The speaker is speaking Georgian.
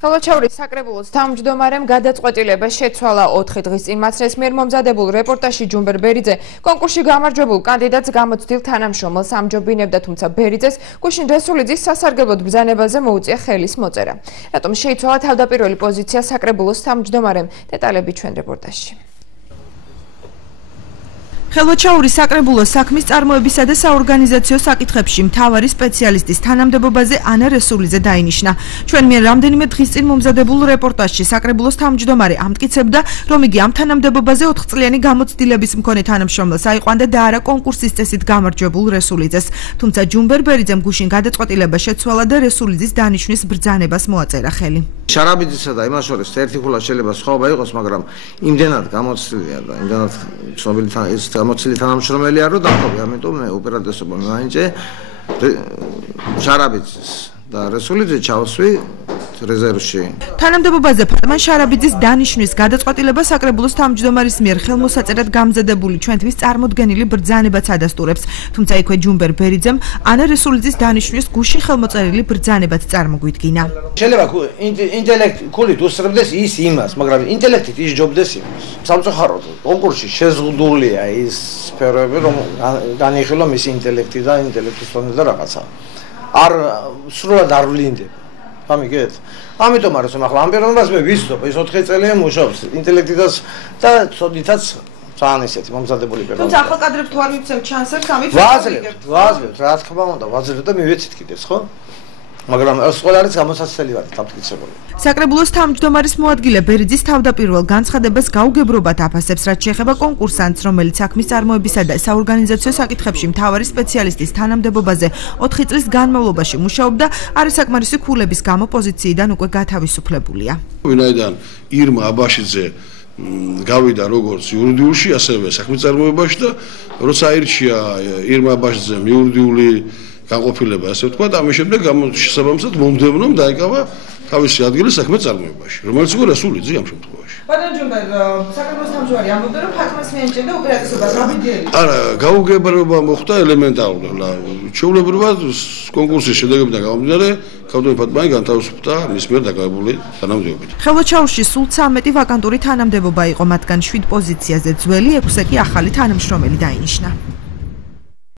ხელვაჩაურის საკრებულოს თავმჯდომარემ გადაწყვეტილება შეცვალა 4 დღის წინ მაცრეს მიერ მომზადებულ რეპორტაჟში ჯუმბერ ბერიძე კონკურსში გამარჯვებულ კანდიდატს გამოცდილ თანამშრომელს ამჯობინებდა, თუმცა ბერიძეს გუშინ რესულიძის სასარგებლოდ ბრძანებაზე მოუწია ხელის მოწერა. რატომ შეიცვალა თავდაპირველი პოზიცია საკრებულოს თავმჯდომარემ? დეტალები ჩვენ რეპორტაჟში. ხელვაჩაურის საკრებულოს საქმის წარმოებისა და საორგანიზაციო საკითხებში მთავარი სპეციალისტის თანამდებობაზე ანა რესულიძე დაინიშნა. ჩვენ მიერ რამდენიმე დღის წინ მომზადებულ რეპორტაჟში საკრებულოს თავმჯდომარე ამტკიცებდა, რომ იგი ამ თანამდებობაზე 4 წლიანი გამოცდილების მქონე თანამშრომელს აიყვანდა და არა კონკურსის წესით გამარჯვებულ რესულიძეს. თუმცა ჯუმბერ ბერიძემ გუშინ გადაწყვეტილება შეცვალა და რესულიძის დანიშვნის ბრძანებას მოაწერა ხელი. შარაბიძისა და იმას შორის ერთი ფულად შეიძლება სხვაობა იყოს, მაგრამ იმდენად გამოცდილია და იმდენად ცნობილი გამოცდილი თანამშრომელია, რომ დამთავრდა, ამიტომ მე უპირატესობა მივანიჭე შარაბიძის და რესულიძე ჩავსვი რეზერვში. თანამდებობაზე ფატმან შარაბიძის დანიშვნის გადაწყვეტილება საკრებულოს თავმჯდომარის მიერ ხელმოსაწერად გამზადებული ჩვენთვის წარმოდგენილი ბრძანებაც ადასტურებს. თუმცა იქვე ჯუმბერ ბერიძემ ანა რესულიძის დანიშვნის გუშინ ხელმოწერილი ბრძანებაც წარმოგვიდგინა. შეიძლება ინტელექტი ქულით უსწრებდეს ის იმას, მაგრამ ინტელექტით ისჯობდეს იმას. სამწუხაროდ კონკურსში შეზღუდულია ის სფეროები, რომ განიხილო მისი ინტელექტი და ინტელექტის დონე და რაღაცა. სრულად არ ვლინდება. გამიგეთ? ამიტომ არის რომ ახლა ამ პიროვნებას მე ვიცნობ, ის 4 წელია მუშაობს ინტელექტითაც და ცოდნითაც ძალიან ისეთი მომზადებული პიროვნება. თუმცა ახლა კადრებს თუ არ მიცემთ შანსებს, ამით ვაძლევთ, რა თქმა უნდა, ვაძლევთ და მივეცით კიდეც, ხო? მაგრამ ეს ყველა არის გამოსაცდელი ვართ დამტკიცებული. საკრებულოს თავმჯდომარის მოადგილე ბერიძის თავდაპირველ განცხადებას გაუგებრობად აფასებს, რაც შეეხება კონკურსანტს, რომელიც საქმის წარმოებისა და საორგანიზაციო საკითხებში მთავარი სპეციალისტის თანამდებობაზე 4 წლის განმავლობაში მუშაობდა, არის საკმარისი ქულების გამო პოზიციიდან უკვე გათავისუფლებულია. ვინაიდან ირმა აბაშიძე გავიდა როგორც იურიდიულში, ასევე საქმის წარმოებაში და როცა აირჩია ირმა აბაშიძემ იურიდიული განყოფილება, ასე ვთქვა, და ამის შემდეგ შესაბამისად მომდევნომ დაიკავა თავისი ადგილი საქმის წარმოებაში, რომელიც იყო რესულიძე ამ შემთხვევაში. ბატონ ჯუმბერ, საკრებულოს თავმჯდომარე ამბობდა, რომ ფატმას მიენიჭებდა უპირატესობას, რაბიძელი. არა, გაუგებრობა მოხდა ელემენტარულად. ჩვეულებრივად კონკურსის შედეგებიდან გამომდინარე, ქავდონი ფატმანი განთავისუფლდა მის მიერ დაკავებული თანამდებობით. ხელვაჩაურში სულ 13 ვაკანტური თანამდებობა იყო, მათგან 7 პოზიციაზე ძველი, 6 კი ახალი თანამშრომელი დაინიშნა.